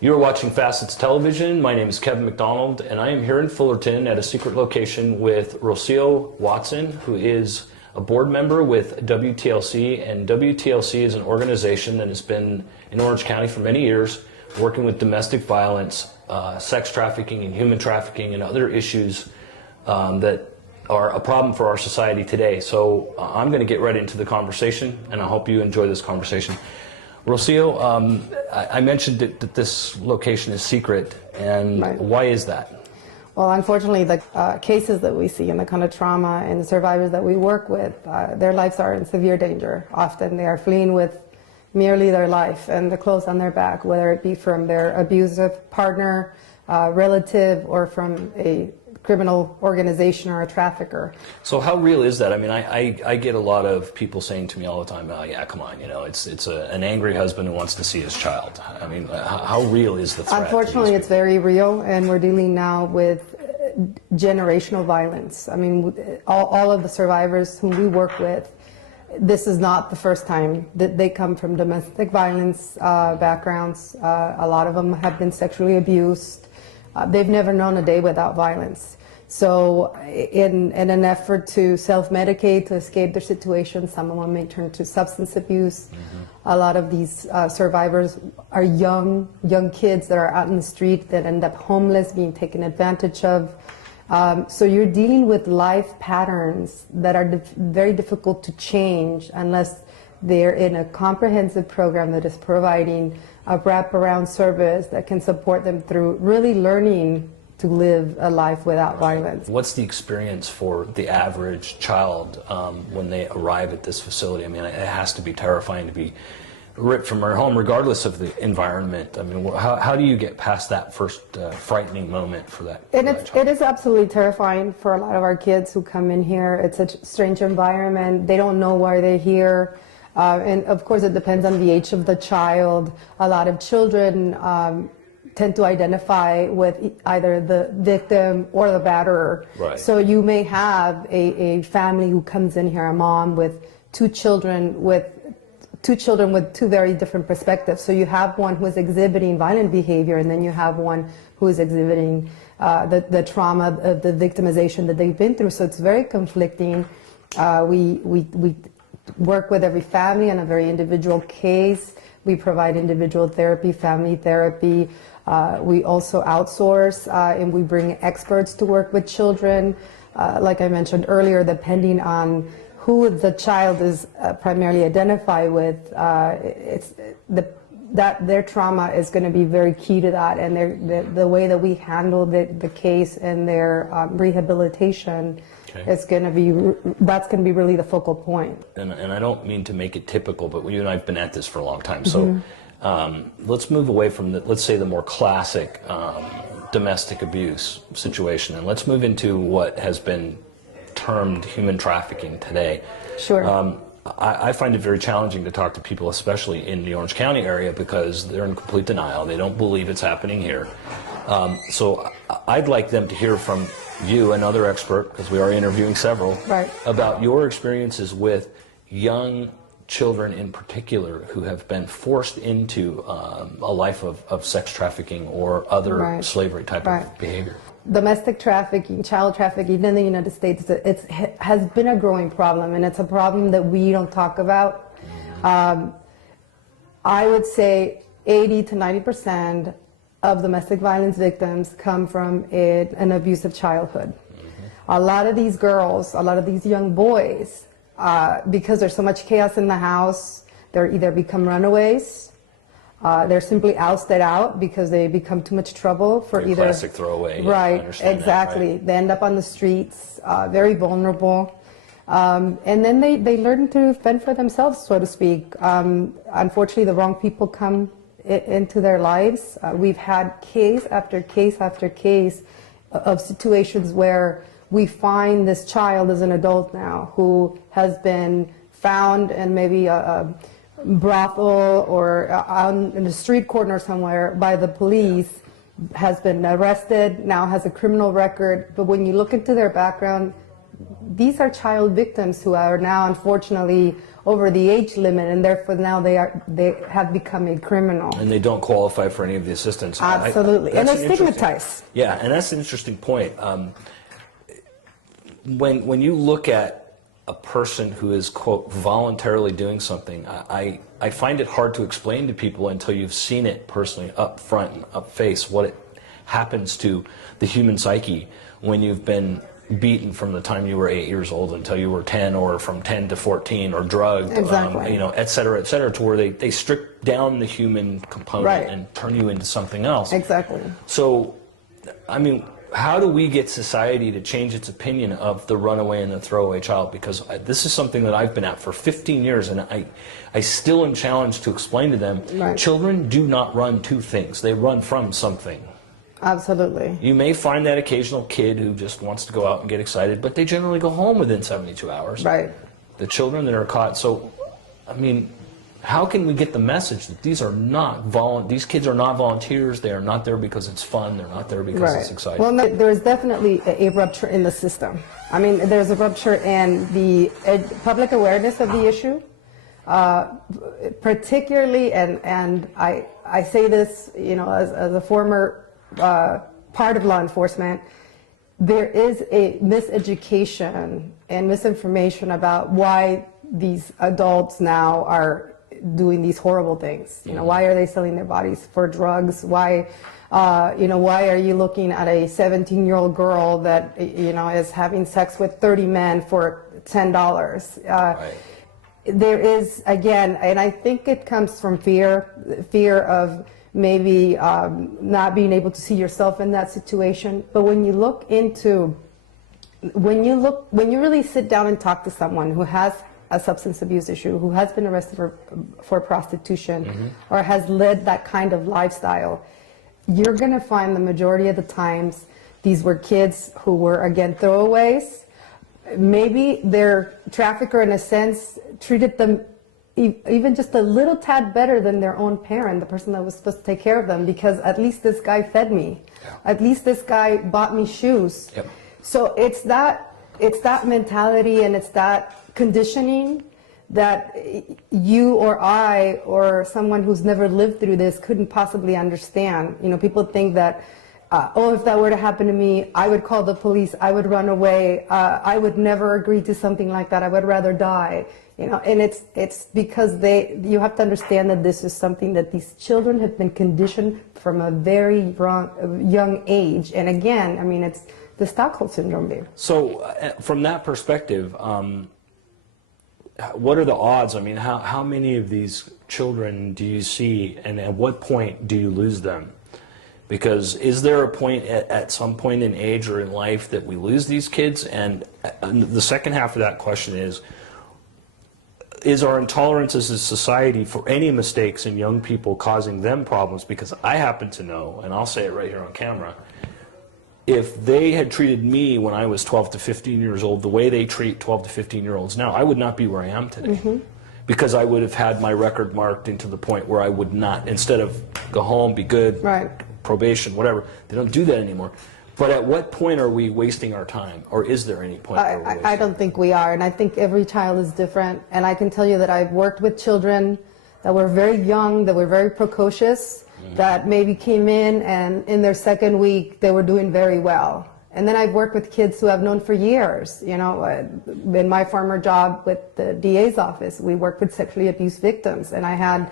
You are watching Facets Television. My name is Kevin McDonald, and I am here in Fullerton at a secret location with Rosio Watson, who is a board member with WTLC, and WTLC is an organization that has been in Orange County for many years, working with domestic violence, sex trafficking, and human trafficking, and other issues that are a problem for our society today. So I'm going to get right into the conversation, and I hope you enjoy this conversation. Rosio, I mentioned that this location is secret, and Right. Why is that? Well, unfortunately, the cases that we see and the kind of trauma and the survivors that we work with, their lives are in severe danger. Often they are fleeing with merely their life and the clothes on their back, whether it be from their abusive partner, relative, or from a criminal organization or a trafficker. So how real is that? I mean, I get a lot of people saying to me all the time, oh yeah, come on, you know, it's an angry husband who wants to see his child. I mean, how real is the threat? Unfortunately, it's very real, and we're dealing now with generational violence. I mean, all of the survivors whom we work with, this is not the first time that they come from domestic violence backgrounds. A lot of them have been sexually abused. They've never known a day without violence. So in an effort to self-medicate, to escape their situation, some of them may turn to substance abuse. A lot of these survivors are young kids that are out in the street that end up homeless, being taken advantage of. So you're dealing with life patterns that are very difficult to change unless they're in a comprehensive program that is providing a wraparound service that can support them through really learning to live a life without violence. What's the experience for the average child when they arrive at this facility? I mean, it has to be terrifying to be ripped from their home, regardless of the environment. I mean, how do you get past that first frightening moment for that? It is absolutely terrifying for a lot of our kids who come in here. It's a strange environment. They don't know why they're here. And of course, it depends on the age of the child. A lot of children tend to identify with either the victim or the batterer. Right. So you may have a family who comes in here, a mom with two children with two very different perspectives. So you have one who is exhibiting violent behavior, and then you have one who is exhibiting the trauma of the victimization that they've been through. So it's very conflicting. We work with every family on a very individual case. We provide individual therapy, family therapy. We also outsource and we bring experts to work with children. Like I mentioned earlier, depending on who the child is primarily identified with, their trauma is going to be very key to that, and the way that we handle the case and their rehabilitation is going to be, that's going to be really the focal point. And I don't mean to make it typical, but you and I have been at this for a long time. So let's move away from let's say the more classic domestic abuse situation, and let's move into what has been termed human trafficking today. Sure. I find it very challenging to talk to people, especially in the Orange County area, because they're in complete denial. They don't believe it's happening here. So I'd like them to hear from you, another expert, because we are interviewing several, right, about your experiences with young children in particular who have been forced into a life of sex trafficking or other slavery type of behavior. Domestic trafficking, child trafficking, even in the United States, it has been a growing problem, and it's a problem that we don't talk about. I would say 80 to 90% of domestic violence victims come from an abusive childhood. A lot of these girls, a lot of these young boys, because there's so much chaos in the house, they're either become runaways, they're simply ousted out because they become too much trouble for either classic throwaway. Right, exactly. That, right. They end up on the streets, very vulnerable, and then they learn to fend for themselves, so to speak. Unfortunately, the wrong people come into their lives. We've had case after case after case of situations where we find this child as an adult now who has been found in maybe a brothel or in a street corner somewhere by the police, has been arrested, now has a criminal record, but when you look into their background, these are child victims who are now unfortunately over the age limit, and therefore now they have become a criminal. And they don't qualify for any of the assistance. Absolutely. And they're stigmatized. Yeah, and that's an interesting point. When you look at a person who is, quote, voluntarily doing something, I find it hard to explain to people until you've seen it personally, up front and up face, what it happens to the human psyche when you've been beaten from the time you were 8 years old until you were 10, or from 10 to 14, or drugged, exactly. You know, et cetera, to where they strip down the human component, right, and turn you into something else. Exactly. So, I mean, how do we get society to change its opinion of the runaway and the throwaway child? Because this is something that I've been at for 15 years, and I still am challenged to explain to them, right, children do not run to things. They run from something. Absolutely. You may find that occasional kid who just wants to go out and get excited, but they generally go home within 72 hours. Right. The children that are caught. So, I mean, how can we get the message that these are not these kids are not volunteers? They are not there because it's fun. They're not there because right, it's exciting. Well, no, there's definitely a rupture in the system. I mean, there's a rupture in the public awareness of the issue, particularly, and I say this, you know, as a former part of law enforcement, there is a miseducation and misinformation about why these adults now are doing these horrible things. You know, why are they selling their bodies for drugs? Why, you know, why are you looking at a 17-year-old girl that, you know, is having sex with 30 men for $10? Right. There is, again, and I think it comes from fear of maybe not being able to see yourself in that situation. But when you look into, when you really sit down and talk to someone who has a substance abuse issue, who has been arrested for prostitution, mm-hmm, or has led that kind of lifestyle, you're going to find the majority of the times these were kids who were, again, throwaways. Maybe their trafficker, in a sense, treated them even just a little tad better than their own parent, the person that was supposed to take care of them, because at least this guy fed me. Yeah. At least this guy bought me shoes. Yep. So it's that mentality, and it's that conditioning that you or I or someone who's never lived through this couldn't possibly understand. You know, people think that, oh, if that were to happen to me, I would call the police, I would run away, I would never agree to something like that, I would rather die. You know, and it's because you have to understand that this is something that these children have been conditioned from a very young age. And again, I mean, it's the Stockholm Syndrome there. So from that perspective, what are the odds? I mean, how many of these children do you see, and at what point do you lose them? Because is there a point at some point in age or in life that we lose these kids? And the second half of that question is our intolerance as a society for any mistakes in young people causing them problems? Because I happen to know, and I'll say it right here on camera, if they had treated me when I was 12 to 15 years old the way they treat 12 to 15-year-olds now, I would not be where I am today. Mm-hmm. Because I would have had my record marked into the point where I would not, instead of go home, be good, right, probation, whatever. They don't do that anymore. But at what point are we wasting our time? Or is there any point where we're wasting? I don't think we are, and I think every child is different. And I can tell you that I've worked with children that were very young, that were very precocious, mm-hmm, that maybe came in and in their second week they were doing very well. And then I've worked with kids who I've known for years. You know, in my former job with the DA's office, we worked with sexually abused victims, and I had